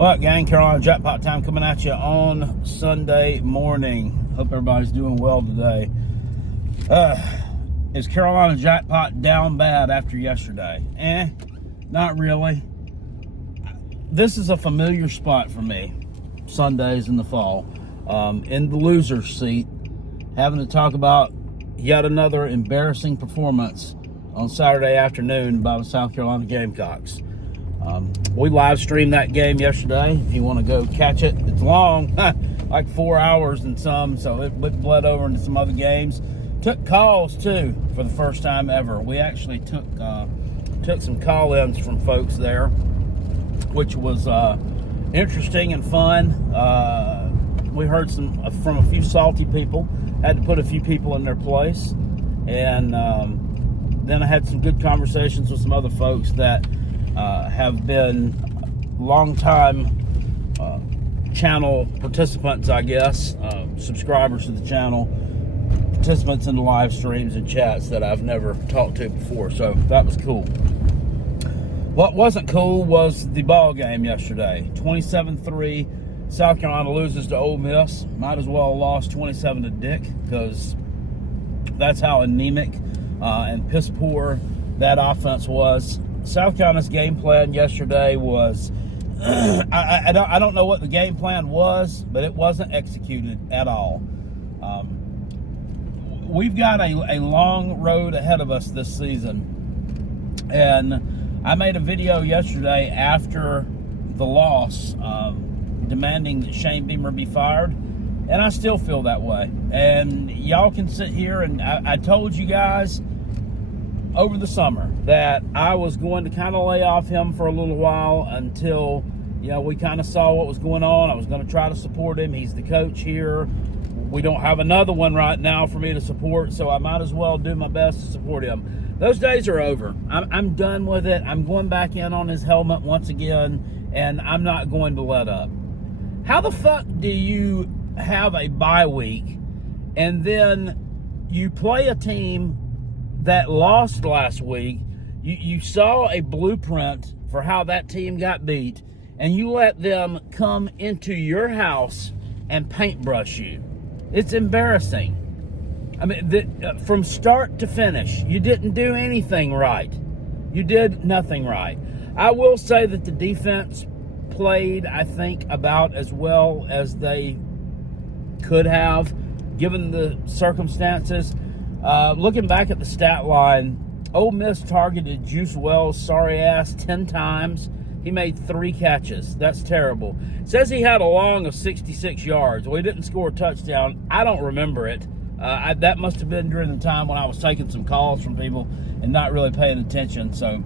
Well, gang, Carolina Jackpot time coming at you on Sunday morning. Hope everybody's doing well today. Is Carolina Jackpot down bad after yesterday? Not really. This is a familiar spot for me, Sundays in the fall. In the loser's seat, having to talk about yet another embarrassing performance on Saturday afternoon by the South Carolina Gamecocks. We live streamed that game yesterday. If you want to go catch it, it's long, like 4 hours and some, so it bled over into some other games. Took calls too for the first time ever. We actually took some call-ins from folks there, which was interesting and fun. We heard from a few salty people. Had to put a few people in their place, and then I had some good conversations with some other folks that have been long-time channel participants, I guess, subscribers to the channel, participants in the live streams and chats that I've never talked to before, so that was cool. What wasn't cool was the ball game yesterday. 27-3, South Carolina loses to Ole Miss. Might as well have lost 27 to Dick, because that's how anemic and piss poor that offense was. South Carolina's game plan yesterday was, I don't know what the game plan was, but it wasn't executed at all. We've got a long road ahead of us this season, and I made a video yesterday after the loss demanding that Shane Beamer be fired, and I still feel that way. And y'all can sit here, and I told you guys over the summer that I was going to kind of lay off him for a little while until, we kind of saw what was going on. I was going to try to support him. He's the coach here. We don't have another one right now for me to support, so I might as well do my best to support him. Those days are over. I'm done with it. I'm going back in on his helmet once again, and I'm not going to let up. How the fuck do you have a bye week and then you play a team that lost last week? You saw a blueprint for how that team got beat, and you let them come into your house and paintbrush you. It's embarrassing. I mean, from start to finish, you didn't do anything right. You did nothing right. I will say that the defense played, I think, about as well as they could have, given the circumstances. Looking back at the stat line, Ole Miss targeted Juice Wells' sorry ass 10 times. He made 3 catches. That's terrible. Says he had a long of 66 yards. Well, he didn't score a touchdown. I don't remember it. That must have been during the time when I was taking some calls from people and not really paying attention. So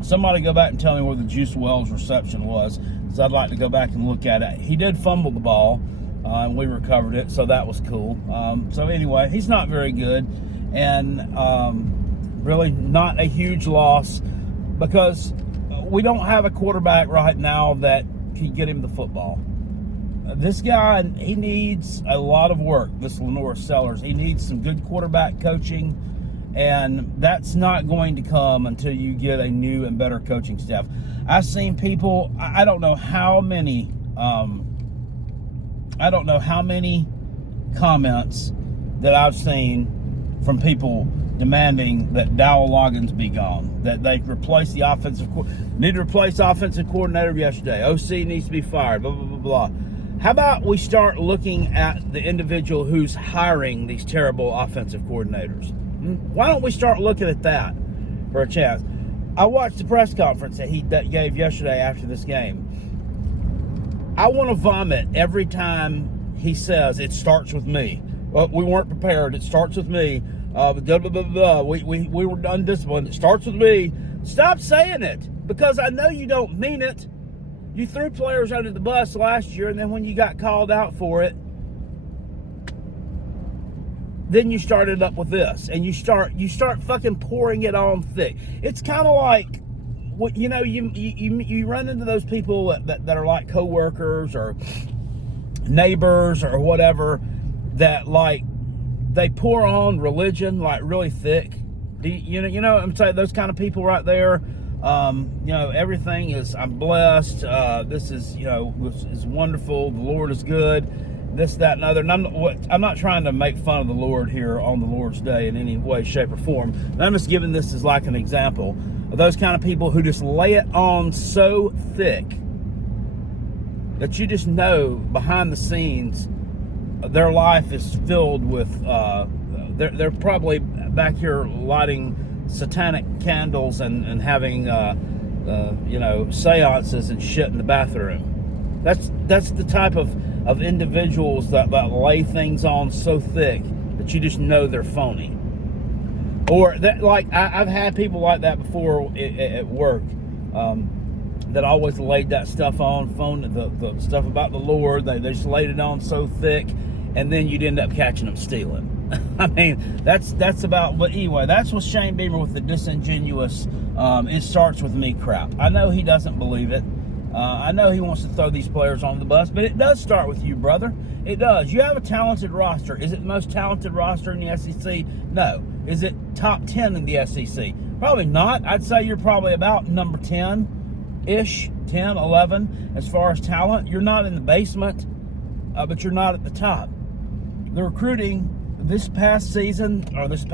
somebody go back and tell me where the Juice Wells reception was, because I'd like to go back and look at it. He did fumble the ball, and we recovered it, so that was cool. So anyway, he's not very good, and really not a huge loss, because we don't have a quarterback right now that can get him the football. This guy, he needs a lot of work, this Lenore Sellers. He needs some good quarterback coaching, and that's not going to come until you get a new and better coaching staff. I've seen people, I don't know how many comments that I've seen from people demanding that Dowell Loggins be gone, that they replace the need to replace offensive coordinator yesterday. OC needs to be fired, blah, blah, blah, blah. How about we start looking at the individual who's hiring these terrible offensive coordinators? Why don't we start looking at that for a chance? I watched the press conference that he gave yesterday after this game. I want to vomit every time he says, it starts with me. Well, we weren't prepared. It starts with me. Blah, blah, blah, blah. We were undisciplined. It starts with me. Stop saying it, because I know you don't mean it. You threw players under the bus last year, and then when you got called out for it, then you started up with this, and you start fucking pouring it on thick. It's kind of like, you run into those people that are like coworkers or neighbors or whatever, that like they pour on religion like really thick. You know what I'm saying? Those kind of people right there. Everything is, I'm blessed. This is, is wonderful. The Lord is good. This, that, and other. And I'm not trying to make fun of the Lord here on the Lord's Day in any way, shape, or form. And I'm just giving this as like an example of those kind of people who just lay it on so thick that you just know behind the scenes their life is filled with, they're probably back here lighting satanic candles and having, seances and shit in the bathroom. That's the type of individuals that lay things on so thick that you just know they're phony. Or that, like, I've had people like that before at work, that always laid that stuff on, the stuff about the Lord. They just laid it on so thick, and then you'd end up catching them stealing. I mean, that's about. But anyway, that's what Shane Beamer with the disingenuous. It starts with me crap. I know he doesn't believe it. I know he wants to throw these players on the bus, but it does start with you, brother. It does. You have a talented roster. Is it the most talented roster in the SEC? No. Is it top 10 in the SEC? Probably not. I'd say you're probably about number 10-ish, 10, 11, as far as talent. You're not in the basement, but you're not at the top. The recruiting this past season, or this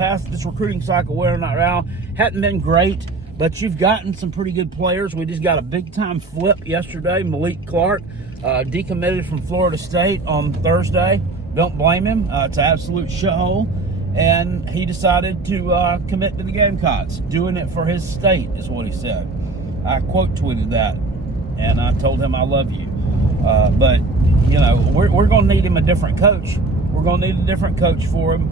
recruiting cycle we're not around, hadn't been great. But you've gotten some pretty good players. We just got a big-time flip yesterday. Malik Clark decommitted from Florida State on Thursday. Don't blame him. It's an absolute shithole. And he decided to commit to the Gamecocks. Doing it for his state is what he said. I quote tweeted that. And I told him I love you. But, we're going to need him a different coach. We're going to need a different coach for him.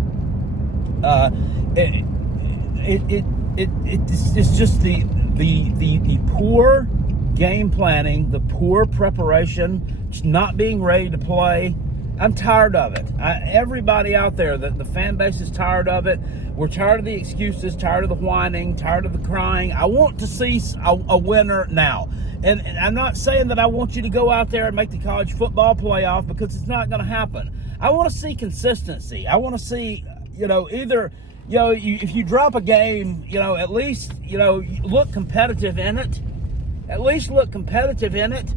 It's just the poor game planning, the poor preparation, just not being ready to play. I'm tired of it. Everybody out there, the fan base is tired of it. We're tired of the excuses, tired of the whining, tired of the crying. I want to see a winner now. And I'm not saying that I want you to go out there and make the college football playoff, because it's not going to happen. I want to see consistency. I want to see, either... if you drop a game, at least, look competitive in it. At least look competitive in it.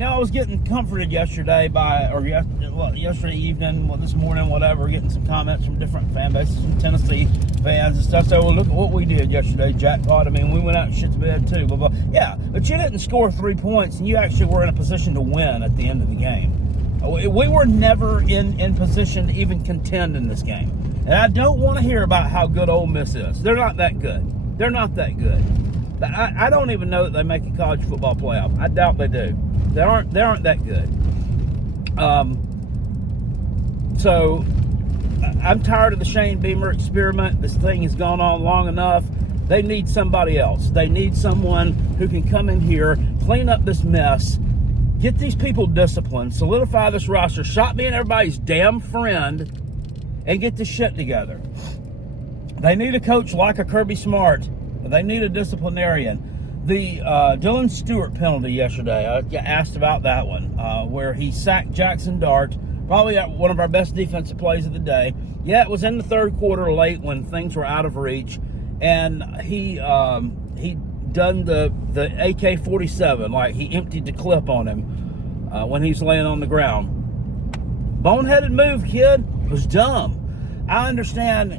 I was getting comforted yesterday yesterday evening, this morning, whatever, getting some comments from different fan bases, from Tennessee fans and stuff. So, well, look at what we did yesterday, jackpot. I mean, we went out and shit the bed too. Blah, blah. Yeah, but you didn't score 3 points, and you actually were in a position to win at the end of the game. We were never in position to even contend in this game. And I don't want to hear about how good Ole Miss is. They're not that good. They're not that good. I don't even know that they make a college football playoff. I doubt they do. They aren't that good. So I'm tired of the Shane Beamer experiment. This thing has gone on long enough. They need somebody else. They need someone who can come in here, clean up this mess, get these people disciplined, solidify this roster, stop being everybody's damn friend, and get this shit together. They need a coach like a Kirby Smart. They need a disciplinarian. The Dylan Stewart penalty yesterday, I asked about that one, where he sacked Jackson Dart, probably one of our best defensive plays of the day. Yeah, it was in the third quarter late when things were out of reach, and he done the AK-47, like he emptied the clip on him when he was laying on the ground. Boneheaded move, kid. It was dumb. I understand,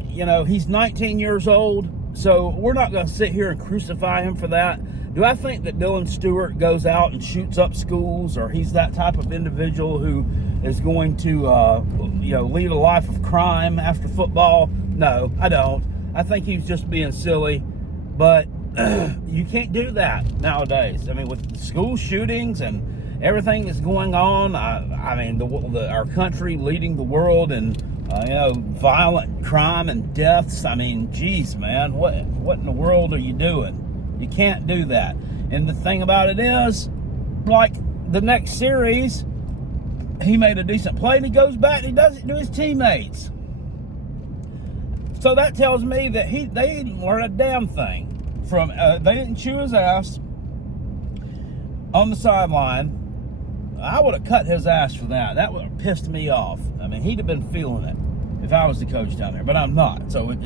he's 19 years old, so we're not going to sit here and crucify him for that. Do I think that Dylan Stewart goes out and shoots up schools, or he's that type of individual who is going to, lead a life of crime after football? No, I don't. I think he's just being silly, but you can't do that nowadays. I mean, with school shootings and everything that's going on, our country leading the world in violent crime and deaths. I mean, geez, man, what in the world are you doing? You can't do that. And the thing about it is, like the next series, he made a decent play and he goes back and he does it to his teammates. So that tells me that they didn't learn a damn thing from. They didn't chew his ass on the sideline. I would have cut his ass for that. That would have pissed me off. I mean, he'd have been feeling it if I was the coach down there, but I'm not. So it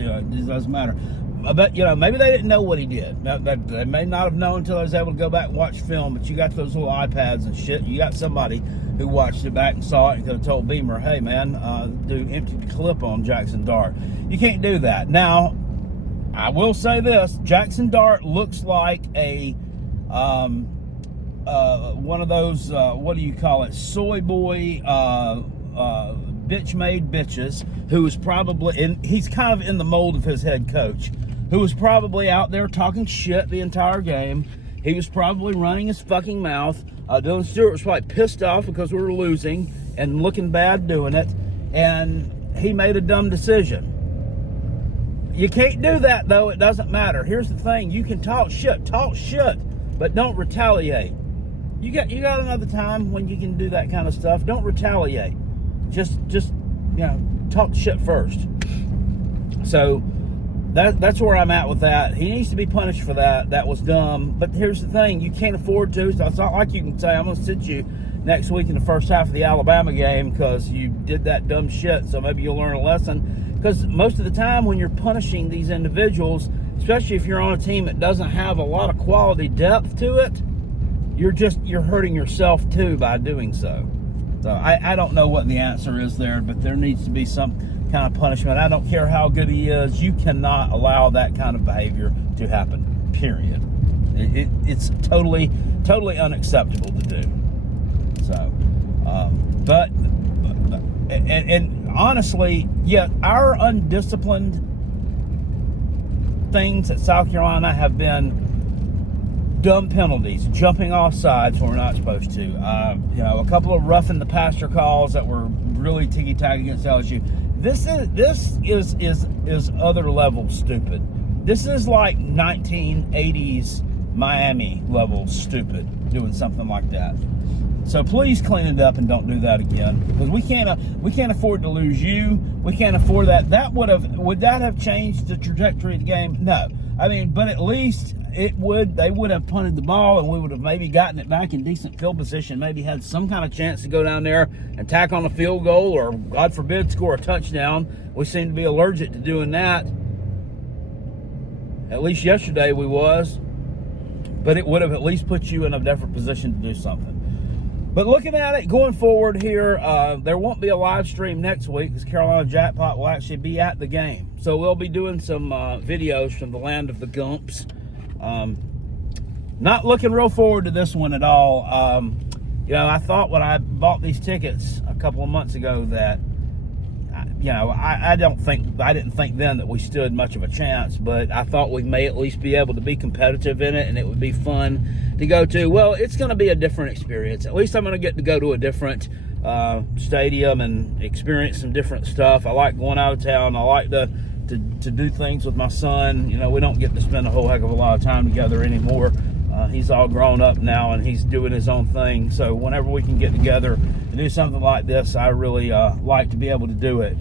doesn't matter. but maybe they didn't know what he did. They may not have known until I was able to go back and watch film. But you got those little iPads and shit. You got somebody who watched it back and saw it and could have told Beamer, "Hey man, dude, empty the clip on Jackson Dart." You can't do that. Now, I will say this: Jackson Dart looks like a one of those what do you call it? Soy boy. Bitch-made bitches who was probably, and he's kind of in the mold of his head coach, who was probably out there talking shit the entire game. He was probably running his fucking mouth. Dylan Stewart was probably pissed off because we were losing and looking bad doing it, and he made a dumb decision. You can't do that, though. It doesn't matter. Here's the thing: you can talk shit, but don't retaliate. You got another time when you can do that kind of stuff. Don't retaliate. Just talk shit first. So that's where I'm at with that. He needs to be punished for that. That was dumb. But here's the thing: you can't afford to. So it's not like you can say, "I'm going to sit you next week in the first half of the Alabama game because you did that dumb shit. So maybe you'll learn a lesson." Because most of the time, when you're punishing these individuals, especially if you're on a team that doesn't have a lot of quality depth to it, you're hurting yourself too by doing so. So I don't know what the answer is there, but there needs to be some kind of punishment. I don't care how good he is. You cannot allow that kind of behavior to happen, period. It's totally unacceptable to do. So, but honestly, yeah, our undisciplined things at South Carolina have been dumb penalties, jumping off sides when we're not supposed to. A couple of roughing the passer calls that were really ticky-tack against LSU. This is other level stupid. This is like 1980s Miami level stupid, doing something like that. So please clean it up and don't do that again, because we can't afford to lose you. We can't afford that. Would that have changed the trajectory of the game? No. I mean, but at least they would have punted the ball, and we would have maybe gotten it back in decent field position, maybe had some kind of chance to go down there and tack on a field goal, or God forbid score a touchdown. We seem to be allergic to doing that. At least yesterday we was. But it would have at least put you in a different position to do something. But looking at it going forward here, there won't be a live stream next week because Carolina Jackpot will actually be at the game. So we'll be doing some videos from the land of the Gumps. Not looking real forward to this one at all. I thought when I bought these tickets a couple of months ago that, I didn't think then that we stood much of a chance, but I thought we may at least be able to be competitive in it and it would be fun to go to. Well, it's going to be a different experience. At least I'm going to get to go to a different stadium and experience some different stuff. I like going out of town. I like to do things with my son. We don't get to spend a whole heck of a lot of time together anymore. He's all grown up now and he's doing his own thing. So whenever we can get together and do something like this, I really like to be able to do it.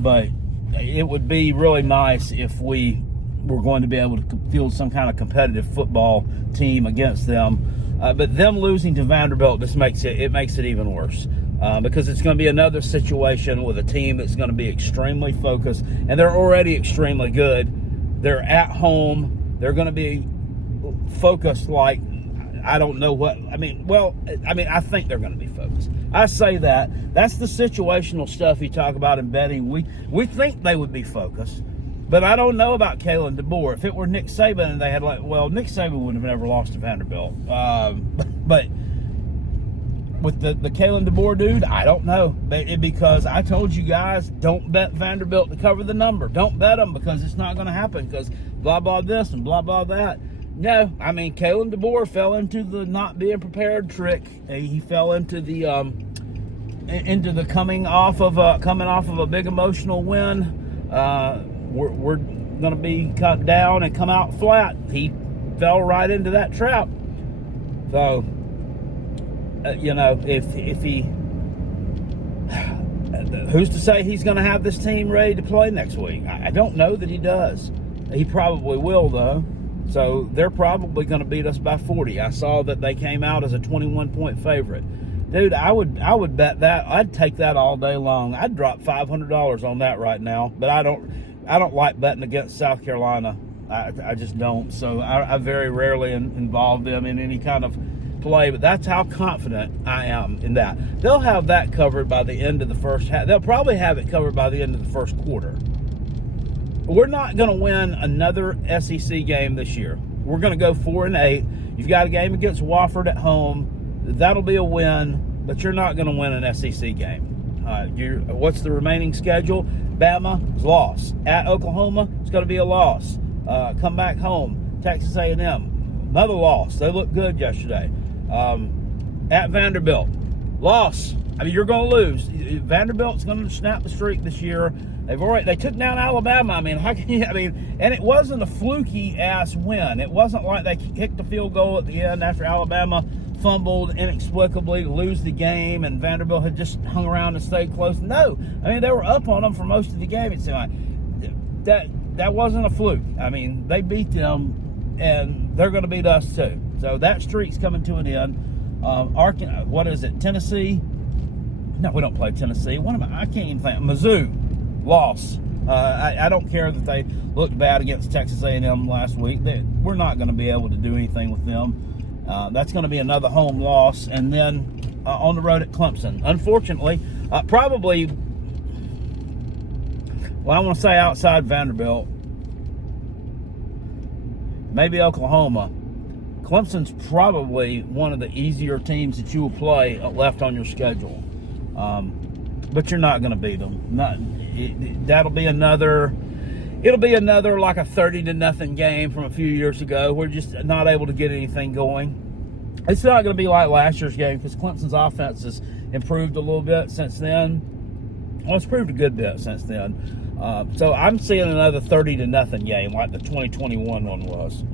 But it would be really nice if we were going to be able to field some kind of competitive football team against them. But them losing to Vanderbilt just makes it even worse. Because it's going to be another situation with a team that's going to be extremely focused, and they're already extremely good. They're at home. They're going to be focused like I don't know what. I think they're going to be focused. I say that. That's the situational stuff you talk about in betting. We think they would be focused, but I don't know about Kalen DeBoer. If it were Nick Saban and they had Nick Saban would have never lost to Vanderbilt. But with the Kalen DeBoer dude, I don't know. Because I told you guys, don't bet Vanderbilt to cover the number. Don't bet them because it's not going to happen because blah, blah, this and blah, blah, that. No, Kalen DeBoer fell into the not being prepared trick. He fell into the coming off of a big emotional win. We're going to be cut down and come out flat. He fell right into that trap. So, if he, who's to say he's going to have this team ready to play next week? I don't know that he does. He probably will, though. So they're probably going to beat us by 40. I saw that they came out as a 21-point favorite. Dude, I would bet that. I'd take that all day long. I'd drop $500 on that right now. But I don't like betting against South Carolina. I just don't. So I very rarely involve them in any kind of play, but that's how confident I am in that. They'll have that covered by the end of the first half. They'll probably have it covered by the end of the first quarter. We're not going to win another SEC game this year. We're going to go 4-8. You've got a game against Wofford at home. That'll be a win, but you're not going to win an SEC game. What's the remaining schedule? Bama's loss. At Oklahoma, it's going to be a loss. Come back home. Texas A&M, another loss. They looked good yesterday. At Vanderbilt, loss. I mean, you're going to lose. Vanderbilt's going to snap the streak this year. They took down Alabama. I mean, how can you? I mean, and it wasn't a fluky ass win. It wasn't like they kicked a field goal at the end after Alabama fumbled inexplicably to lose the game, and Vanderbilt had just hung around and stayed close. No, I mean, they were up on them for most of the game. It seemed like that wasn't a fluke. I mean, they beat them, and they're going to beat us too. So that streak's coming to an end. What is it? Tennessee? No, we don't play Tennessee. I can't even think. Mizzou, loss. I don't care that they looked bad against Texas A&M last week. We're not going to be able to do anything with them. That's going to be another home loss. And then on the road at Clemson. Unfortunately, probably, well, I want to say outside Vanderbilt, maybe Oklahoma. Clemson's probably one of the easier teams that you will play left on your schedule. But you're not going to beat them. It'll be another like a 30-0 game from a few years ago. We're just not able to get anything going. It's not going to be like last year's game because Clemson's offense has improved a little bit since then. Well, it's improved a good bit since then. So I'm seeing another 30-0 game like the 2021 one was.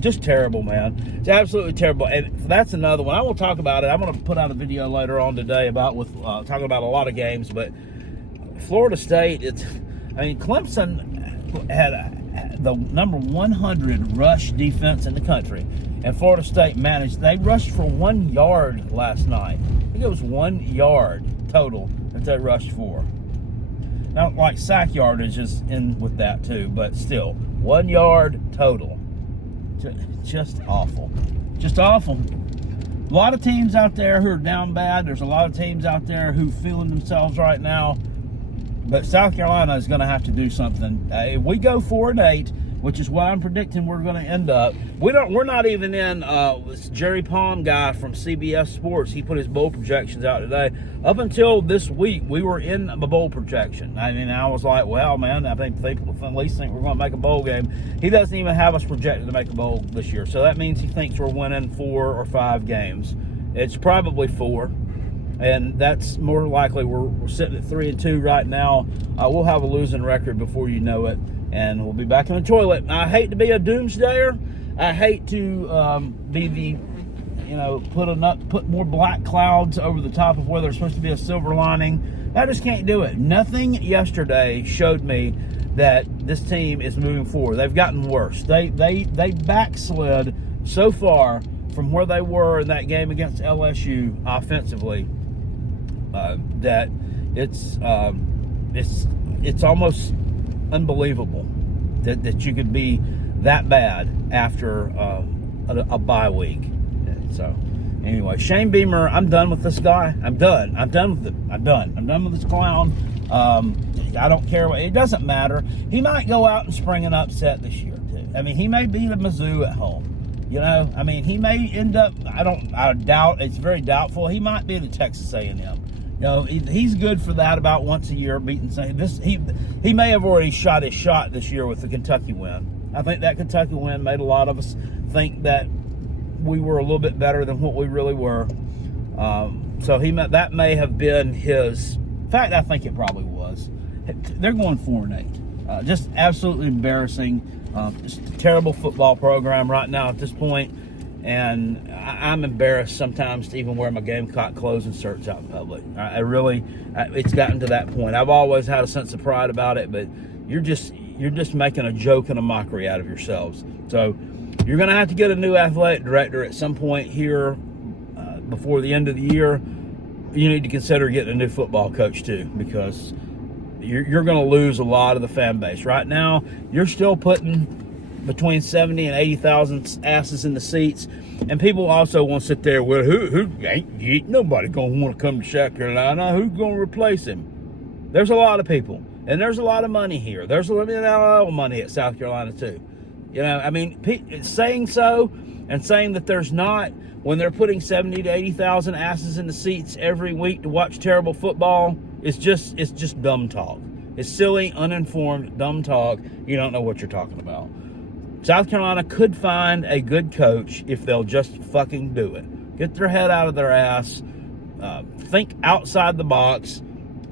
Just terrible, man. It's absolutely terrible. And that's another one. I will talk about it. I'm going to put out a video later on today talking about a lot of games. But Florida State, Clemson had the number 100 rush defense in the country. And Florida State they rushed for 1 yard last night. I think it was 1 yard total that they rushed for. Now, like sack yardage is in with that too, but still, 1 yard total. Just awful. Just awful. A lot of teams out there who are down bad. There's a lot of teams out there who are feeling themselves right now. But South Carolina is going to have to do something. If we go 4-8, which is what I'm predicting we're going to end up. We're not even in. This Jerry Palm guy from CBS Sports, he put his bowl projections out today. Up until this week, we were in the bowl projection. I mean, I was like, well, man, I think people at least think we're going to make a bowl game. He doesn't even have us projected to make a bowl this year. So that means he thinks we're winning 4 or 5 games. It's probably 4. And that's more likely. We're sitting at 3-2 right now. We'll have a losing record before you know it, and we'll be back in the toilet. I hate to be a doomsdayer. I hate to be the, put more black clouds over the top of where there's supposed to be a silver lining. I just can't do it. Nothing yesterday showed me that this team is moving forward. They've gotten worse. They backslid so far from where they were in that game against LSU offensively. That it's almost unbelievable that you could be that bad after a bye week. So anyway, Shane Beamer, I'm done with this guy. I'm done with it. I'm done with this clown. I don't care it doesn't matter. He might go out and spring an upset this year too. I mean, he may beat a Mizzou at home. I mean, he may end up. I doubt. It's very doubtful. He might be the Texas A&M. He's good for that about once a year, beating this. He may have already shot his shot this year with the Kentucky win. I think that Kentucky win made a lot of us think that we were a little bit better than what we really were. So that may have been his. In fact, I think it probably was. They're going 4-8. Just absolutely embarrassing. Just a terrible football program right now at this point. And I'm embarrassed sometimes to even wear my Gamecock clothes and shirts out in public. It's gotten to that point. I've always had a sense of pride about it, but you're just making a joke and a mockery out of yourselves. So you're going to have to get a new athletic director at some point here before the end of the year. You need to consider getting a new football coach too, because you're going to lose a lot of the fan base. Right now, you're still putting between 70 and 80,000 asses in the seats. And people also want to sit there, well, who ain't nobody going to want to come to South Carolina. Who's going to replace him? There's a lot of people, and there's a lot of money here. There's a lot of money at South Carolina too. You know, I mean, saying so and saying that there's not, when they're putting 70 to 80,000 asses in the seats every week to watch terrible football, it's just dumb talk. It's silly, uninformed, dumb talk. You don't know what you're talking about. South Carolina could find a good coach if they'll just fucking do it. Get their head out of their ass, think outside the box,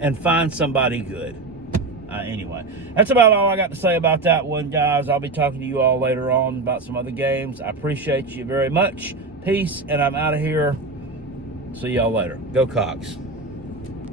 and find somebody good. Anyway, that's about all I got to say about that one, guys. I'll be talking to you all later on about some other games. I appreciate you very much. Peace, and I'm out of here. See y'all later. Go Cox.